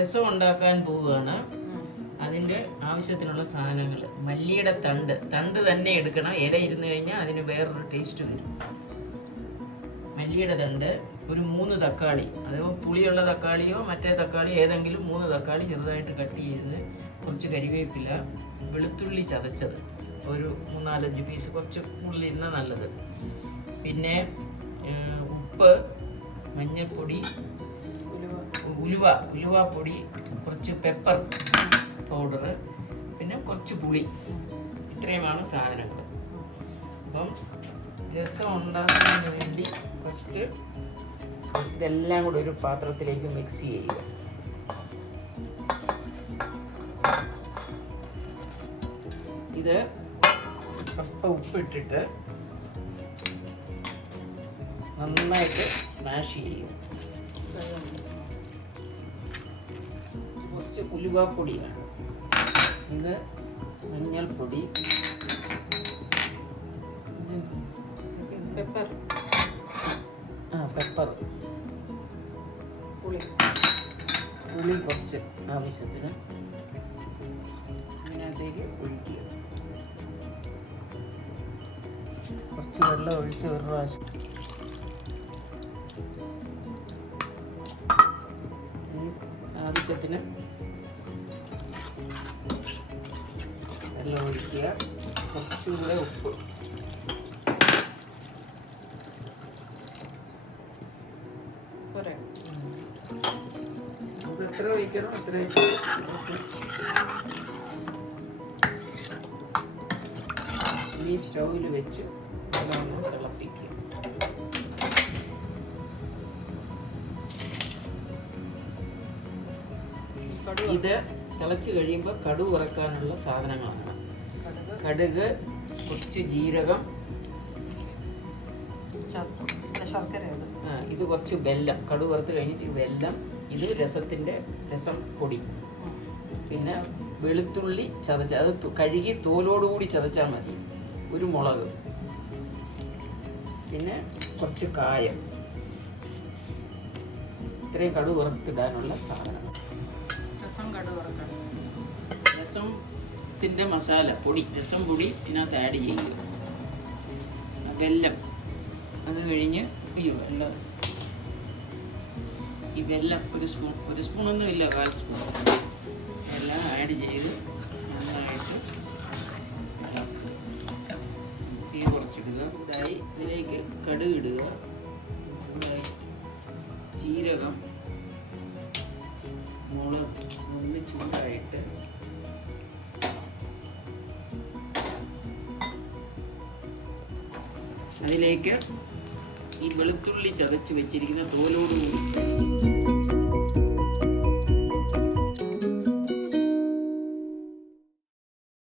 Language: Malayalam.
രസം ഉണ്ടാക്കാൻ പോവുകയാണ്. അതിൻ്റെ ആവശ്യത്തിനുള്ള സാധനങ്ങൾ: മല്ലിയുടെ തണ്ട് തന്നെ എടുക്കണം. ഇല ഇരുന്ന് കഴിഞ്ഞാൽ അതിന് വേറൊരു ടേസ്റ്റ് വരും. മല്ലിയുടെ തണ്ട്, ഒരു 3 തക്കാളി, അതോ പുളിയുള്ള തക്കാളിയോ മറ്റേ തക്കാളി ഏതെങ്കിലും 3 തക്കാളി ചെറുതായിട്ട് കട്ട് ചെയ്ത്, കുറച്ച് കരിവേപ്പില, വെളുത്തുള്ളി ചതച്ചത് ഒരു 3-4-5 പീസ്, കുറച്ച് ഉള്ളിരുന്ന നല്ലത്. പിന്നെ ഉപ്പ്, മഞ്ഞൾപ്പൊടി, ഉലുവാപ്പൊടി, കുറച്ച് പെപ്പർ പൗഡർ, പിന്നെ കുറച്ച് പുളി. ഇത്രയുമാണ് സാധനങ്ങൾ. അപ്പം രസം ഉണ്ടാക്കുന്നതിന് വേണ്ടി ഫസ്റ്റ് ഇതെല്ലാം കൂടെ ഒരു പാത്രത്തിലേക്ക് മിക്സ് ചെയ്യുക. ഇത് അല്പം ഉപ്പിട്ടിട്ട് നന്നായിട്ട് സ്മാഷ് ചെയ്യും. കുറച്ച് ഉലുവാപ്പൊടി വേണം. ഇത് മഞ്ഞൾപ്പൊടി, പെപ്പർ, പുളി കുറച്ച് ആവശ്യത്തിന് അതിനകത്തേക്ക് ഒഴിക്കുക. കുറച്ച് വെള്ളം ഒഴിച്ച് ഒരു പ്രാവശ്യം ആവശ്യത്തിന് വെള്ളം ഒഴിക്കുക. കുറച്ചുകൂടെ ഉപ്പ്. എത്ര ഒഴിക്കണം അത്ര ഈ സ്റ്റൗവിൽ വെച്ച് തിളപ്പിക്കുക. ഇത് തിളച്ച് കഴിയുമ്പോൾ കടുക് വറക്കാനുള്ള സാധനങ്ങളാണ്. കടുക്, കുറച്ച് ജീരകം, ശർക്കര, ഇത് കുറച്ച് വെല്ലം. കടുക് വറുത്ത് കഴിഞ്ഞിട്ട് വെല്ലം, ഇത് രസം പൊടി, പിന്നെ വെളുത്തുള്ളി ചതച്ച, അത് കഴുകി തോലോടുകൂടി ചതച്ചാൽ മതി. ഒരു മുളക്, പിന്നെ കുറച്ച് കായം. ഇത്രയും കടുക് വറുത്തിടാനുള്ള സാധനങ്ങൾ. രസത്തിൻ്റെ മസാല പൊടി, രസം പൊടി ഇതിനകത്ത് ആഡ് ചെയ്യുക. വെല്ലം, അത് കഴിഞ്ഞ് വെല്ലം, ഈ വെല്ലം ഒരു സ്പൂണൊന്നും ഇല്ല, 1/4 സ്പൂൺ എല്ലാം ആഡ് ചെയ്ത് നന്നായിട്ട് തീ കുറച്ചിടുക. ഇതായി ഇതിലേക്ക് കടുക് ഇടുക. ജീരകം, മുളക് ഒന്ന് ചൂടായിട്ട് അതിലേക്ക് ഈ വെളുത്തുള്ളി ചതച്ച് വെച്ചിരിക്കുന്ന തോലോടുകൂടി